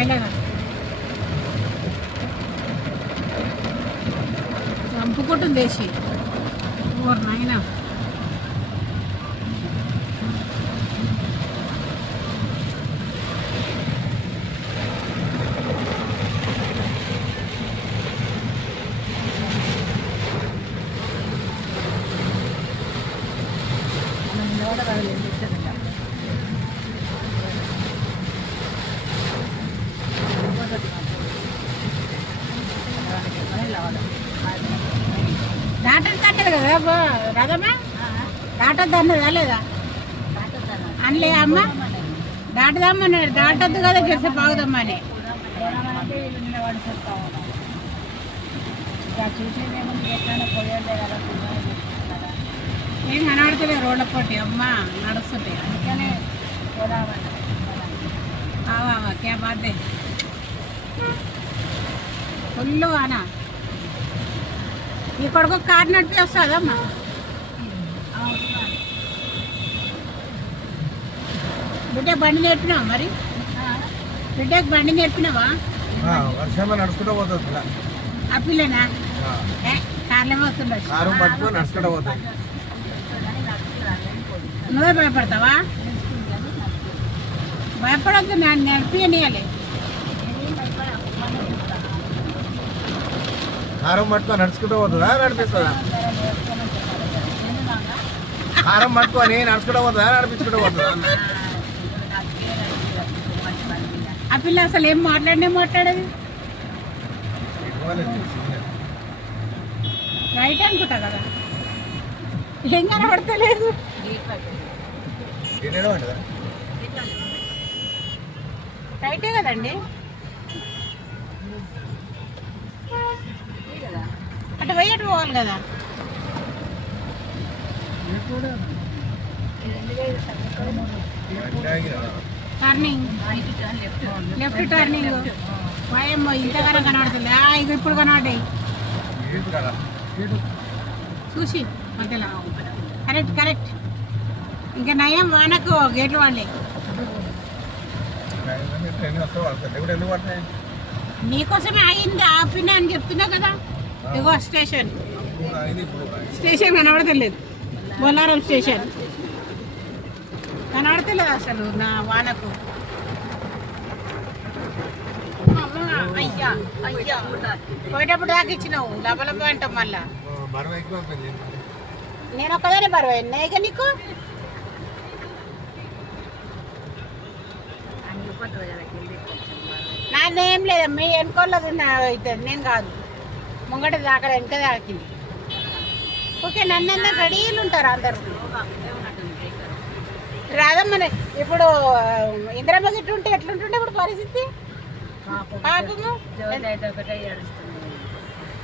మెల్లగా చంపుకుంటుంది దేశీ ఓర్ నాయనా. దాటద్దు అన్నది కదా రాదమ్మా, దాటద్దు అన్నదా లేదా అనలే అమ్మ? దాటదమ్మన్నాడు, దాటద్దు కదా చేస్తే బాగుదమ్మా అని. ఏం కనబడుతుంది రోడ్ల పోటీ అమ్మ నడుస్తుంటాయి, అందుకనే క్యా బాధే ఫుల్ అనా. ఇక్కడికి ఒక కారు నడిపి వస్తుందమ్మా. బిడ్డకి బండి నేర్పినావా మరి? బిడ్డకి బండి నేర్పినావా? నడుచుకుంటూ పోతుంది ఆ పిల్లనా? కార్లే పోతుండొచ్చు. నువ్వే భయపడతావా? భయపడద్దు, నేను నడిపియనియాలి. కారం పట్టుకొని నడుచుకుంటూ పోతుందా నడిపిస్తుందా? కారం పట్టుకొని నడుచుకుంటూ పోతుందా నడిపించుకుంటూ పోతుందా? ఆ పిల్ల అసలు ఏం మాట్లాడేది రైట్ అనుకుంటా కదా, ఏం కనబడతలేదు. రైటే కదండి, అటు పోయి అటు పోవాలి కదా. టర్నింగ్ లెఫ్ట్ టర్నింగ్ భయమ్మో ఇంతగానో కనబడుతుంది. ఇక ఇప్పుడు కనబడ్డాయి చూసి మధ్యలో. Correct correct. ఇంకా నయం వానకు గేట్లు వాళ్ళే. నీకోసమే ఆగింది, ఆపినా అని చెప్తున్నా కదా. ఇగో స్టేషన్ కనబడతలేదు, బొల్లారం స్టేషన్ కనబడతలేదు అసలు నా వానకు. అయ్యా అయ్యా పోయేటప్పుడు దాకా ఇచ్చినావు లబలబ అంటాం మళ్ళా. నేను ఒక్కదానే బరువు అయినా నీకు. నాదేం లేదమ్మా, వెనుకోళ్ళది అవుతుంది, నేను కాదు. ముంగట దాకా వెనక దాకింది. ఓకే, నన్ను అందరు రెడీలు ఉంటారు అందరు. రాదమ్మని ఇప్పుడు ఇందిరమ్మ గిట్ల ఉంటే ఎట్లుంటుండే ఇప్పుడు పరిస్థితి? పాపము